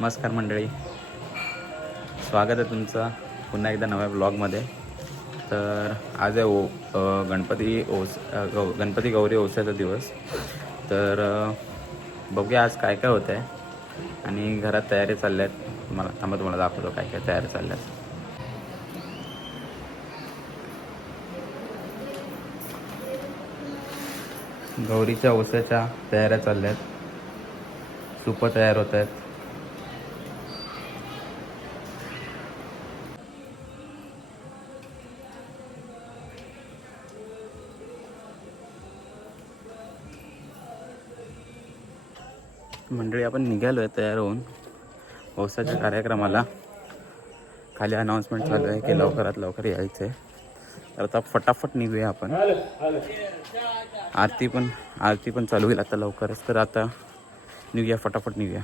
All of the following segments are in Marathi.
नमस्कार मंडळी, स्वागत आहे तुमचं पुन्हा एकदा नव्या ब्लॉगमध्ये. तर आज आहे गणपती गौरी ओसाचा दिवस. तर बघूया आज काय काय होतं आहे आणि घरात तयारी चालल्या आहेत. तुम्हाला दाखवतो काय काय तयारी चालल्या आहेत. गौरीच्या ओसाच्या तयाऱ्या चालल्या आहेत. सूप तयार होत आहेत. मंडळी आपण निघालो आहे तयार होऊन ओसाच्या कार्यक्रमाला. खाली अनाऊन्समेंट चालू आहे की लवकरात लवकर यायचं आहे. तर आता फटाफट निघूया आपण. आरती पण चालू होईल आता लवकरच. तर आता निघूया, फटाफट निघूया.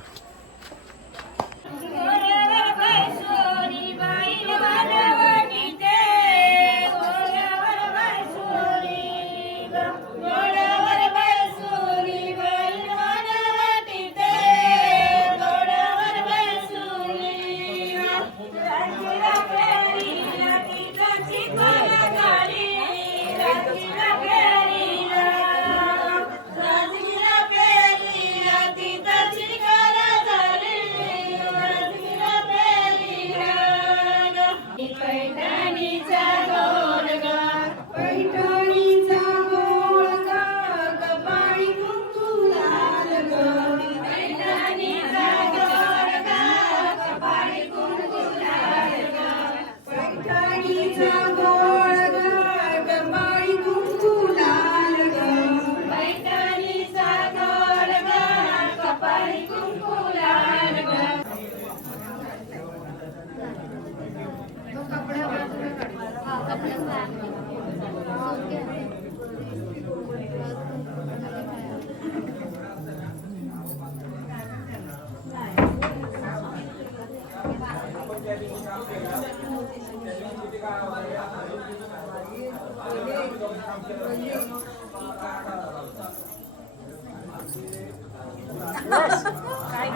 काय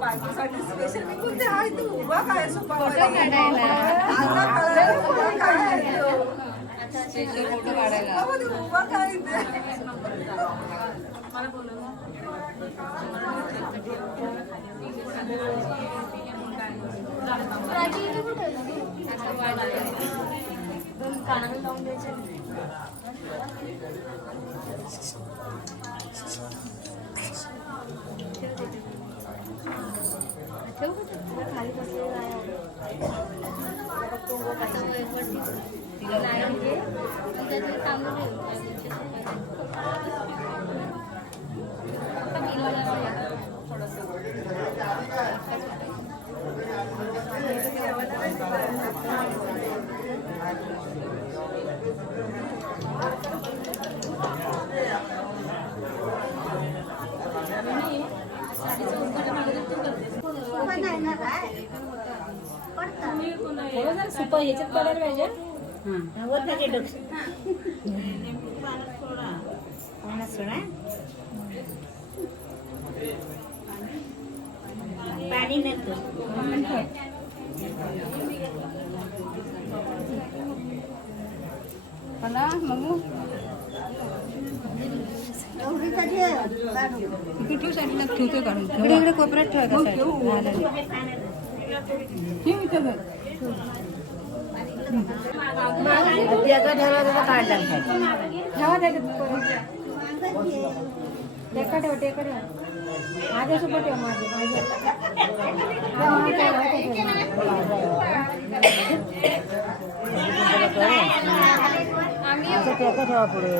बाकीसाठी स्पेशल मी कुठे आहे तू उभा काय सुपा काढायला फोटो काढायला उभा काय मला बोलू कानाला लावून द्यायचं. खाली बसलेला सुपर ह्याच्यात पडायला पाहिजे. पाणी नको मग ठेव साईडला ठेवतो काढून इकडे कोपऱ्यात ठेवायचं. ठेवा पुढे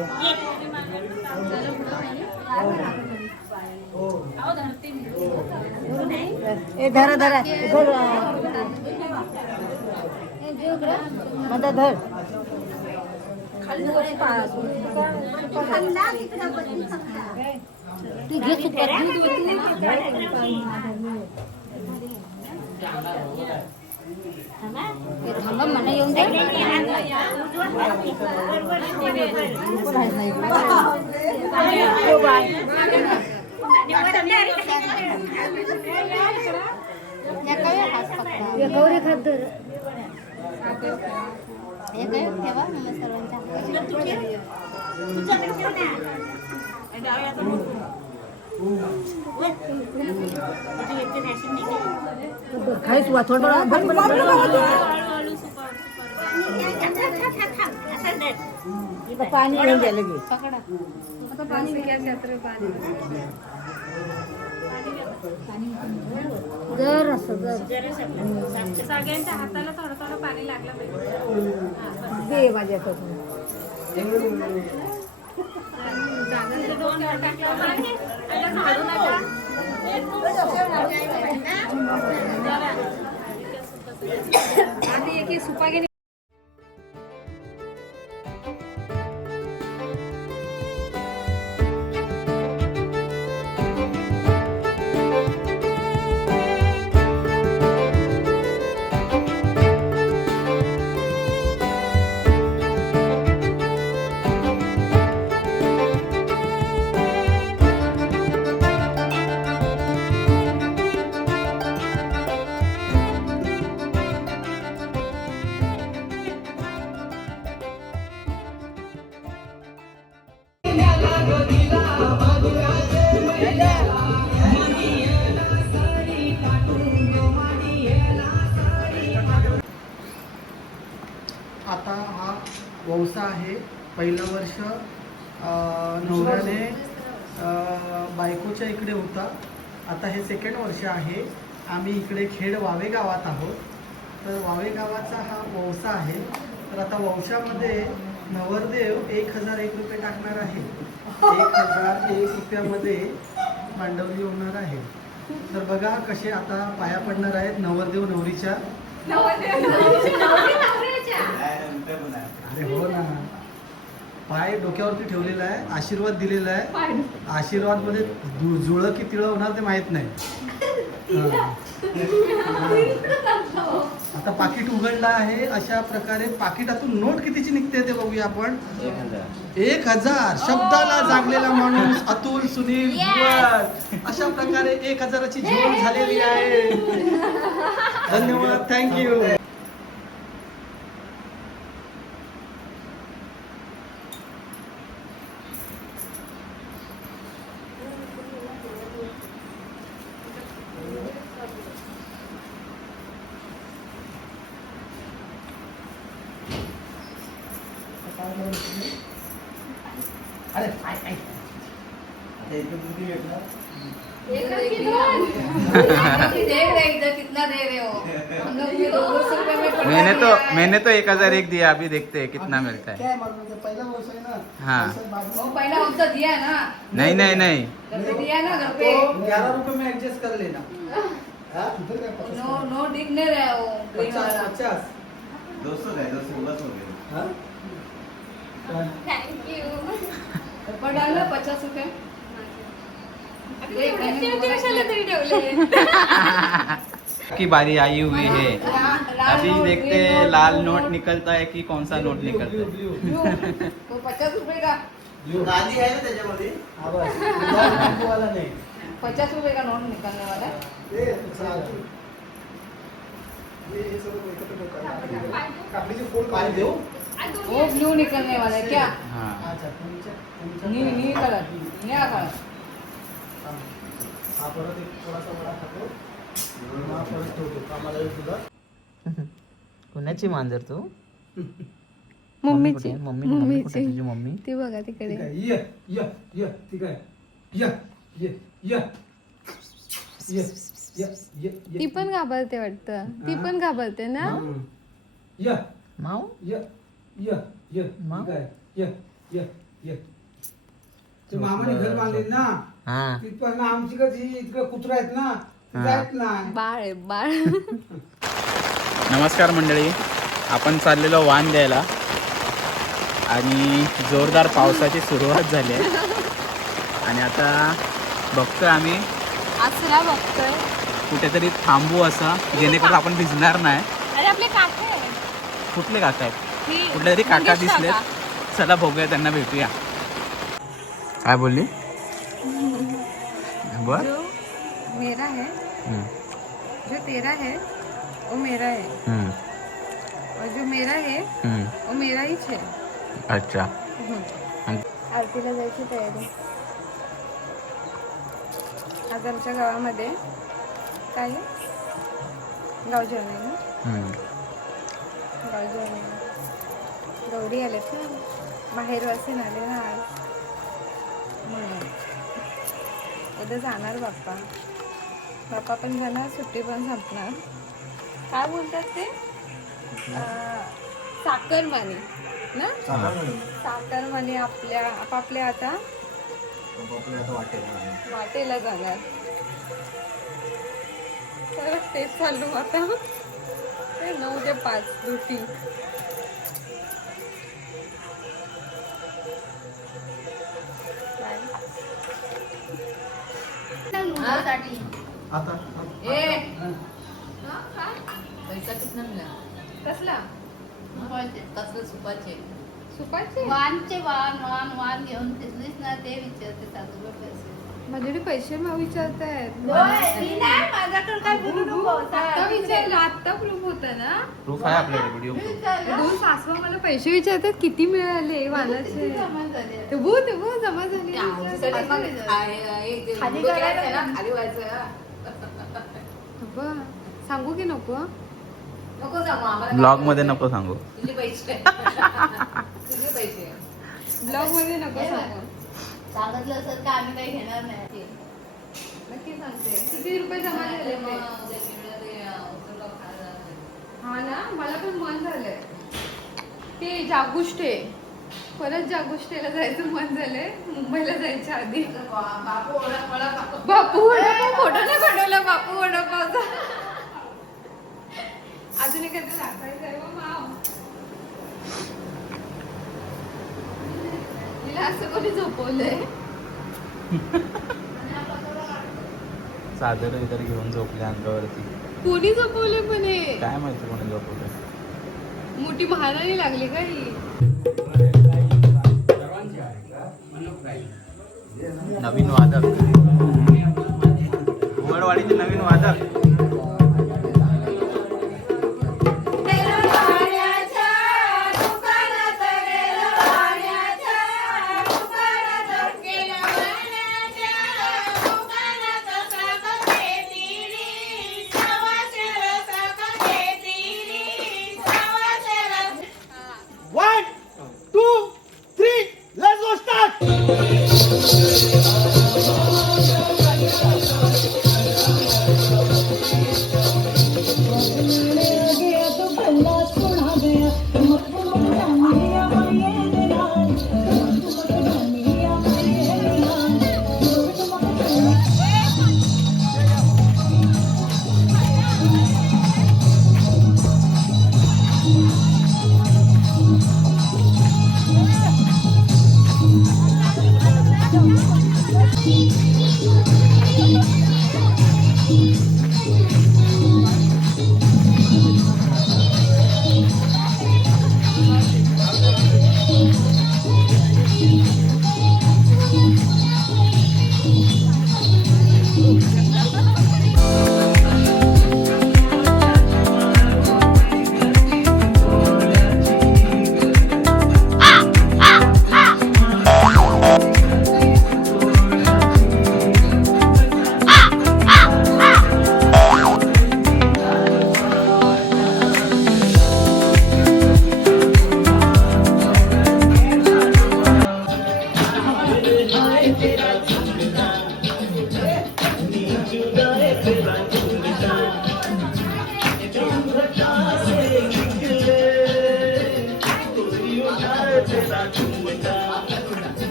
धरा धरा मधा धर थांबा मला येऊन दे. गौरी खाद्य ठेवा मग काहीच वा थोडं पाणी येऊन गेलं की पकडा आता पाणी घ्यायचं पाणी जर असं जर सगळ्यांच्या हाताला थोडं थोडं पाणी लागलं पाहिजे. दे माझ्याकडून डोक्यावर टाकलं पाणी आता झाडू नका. आधी एक सुपा गेली आता हा वौसा आहे. पहिलं वर्ष नवऱ्याने बायकोच्या इकडे होता. आता हे सेकंड वर्ष आहे. आम्ही इकडे खेड वावे गावात आहोत. तर वावे गावाचा हा वौसा आहे. तर आता वौशामध्ये नवरदेव 1001 रुपये टाकणार आहे. 1001 रुपयामध्ये मांडवली होणार आहे. तर बघा कसे आता पाया पडणार आहेत नवरदेव नवरीच्या. अरे हो ना, पाय डोक्यावरती ठेवलेला आहे, आशीर्वाद दिलेला आहे. आशीर्वाद मध्ये जुळं की तिळं होणार ते माहित नाही. आता पाकिट उघडलं आहे. अशा प्रकारे पाकिटातून नोट कितीची निघते ते बघूया आपण. 1000 शब्दाला जागलेला माणूस अतुल सुनील भुवन. अशा प्रकारे 1000ची झोल झालेली आहे. धन्यवाद, थँक्यू. अरे कितना दे रहे हो हम लोग भी 200 रुपए में मैंने तो 1001 दिया. अभी देखते हैं कितना मिलता है. क्या है पहिला वर्ष आहे ना. हाँ. वो पहला हमसे दिया है ना नहीं नहीं नहीं, घर पे दिया ना घर पे. 11 रुपए में एडजस्ट कर लेना. नो नो दिख नहीं रहा है वो green वाला. 50. 200 है, 200 बस हो गया. हाँ? पर डालना 50 रुपए. की बारी आई हुई है. अभी देखते हैं लाल नोट निकलता है कि कौन सा नोट निकलता है. वो 50 रुपए का गादी आहे ना त्याच्यामध्ये. हा बस. वाला नाही. 50 रुपए का नोट निकलने वाला है. काकडीचे फूल काय देऊ. वो ब्लू निकलने वाला है क्या. हाँ. अच्छा तुमच्या नी कलर नीला कलर. हा परत एक थोडासा वडा खातो. हा परत ठेवतो आम्हाला एक तुझा. कुणाची मांजर तू. मम्मीची मम्मी कुठे तुझी मम्मी. ती बघा तिकडे. ये ये ये ठीक आहे. ये ये ये ये ये ये ती पण घाबरते वाटतं. ती पण घाबरते ना. ये माऊ. ये ये ये माऊ? ठीक आहे. ये ये ये ते मामाने घर बांधले ना. हाँ. तिथपासून आमची कधी इतकं कुत्रा आहेत ना जात नाही. बाळ आहे बाळ. नमस्कार मंडळी, आपण चाललेलो वाण द्यायला आणि जोरदार पावसाची सुरुवात झाली आहे. आणि आता बघतोय आम्ही असला बघतोय. कुठेतरी थांबू असं जेणेकरून आपण भिजणार नाही. अरे आपले काका आहे. कुठले काका आहेत. ही कुठले तरी काका मंगेश दिसलेत. काका. चला बघूया त्यांना भेटूया. काय बोलली. बर जो मेरा है, हम्म, जो तेरा है वो मेरा है, हम्म, और जो मेरा है हम्म. वो मेरा हीच है. अच्छा. आरतीला जायची तयारी. आज आमच्या गावामध्ये काय आहे? गाव जेवण आहे ना. हम्म. गाव जेवण आहे. गौरी आलेत ना, बाहेर वासून आले ना आज म्हणून. उद्या जाणार बाप्पा. बाप्पा पण जाणार, सुट्टी पण संपणार. काय बोलतात ते? साखरमानी ना. साखरमानी आपापल्या आता वाटेला जाणार. तर तेच चालू आता. ते 9 ते 5 ड्युटी. साठी आता कसला? कसलं सुपाचे सुपाचे? वान घेऊन तिथलीच ना ते विचारते सासूला पैसे. माझ्याकडे पैसे विचारतायत. माझ्याकडे काय बोलू नको. आता विचारलं, आता प्रूफ होता ना. प्रूफ आहे आपल्याकडे व्हिडिओ. दोन सासवा मला पैसे विचारतात, किती मिळाले वानाचे. ते बघ जमा झाली. खाली करायचं ना, खाली बघ, सांगू की नको? नको सांगू आम्हाला. ब्लॉग मध्ये नको सांगू. तुझे पैसे ब्लॉग मध्ये नको सांगू. सांगितलं सर का आम्ही काही घेणार नाही. नक्की सांगते. किती रुपये जमा झाले ते? हा ना, मला पण मन झालंय. ते जागुष्टे, परत जागुष्टेला जायचं मन झालंय. मुंबईला जायच्या आधी. बापू वडापाव फोटो नाही पाठवला. बापू वडापावचा अजून एक दाखवायचं आहे बा माव. तिला असं कोणी झोपवलंय? चादर इतर घेऊन झोपले अंगावरती. कोणी झोपवले पण हे? काय माहिती कोणी झोपवलं. मोठी महाराणी लागली का ही? नवीन वादक, उमरवाडीचे नवीन वादक.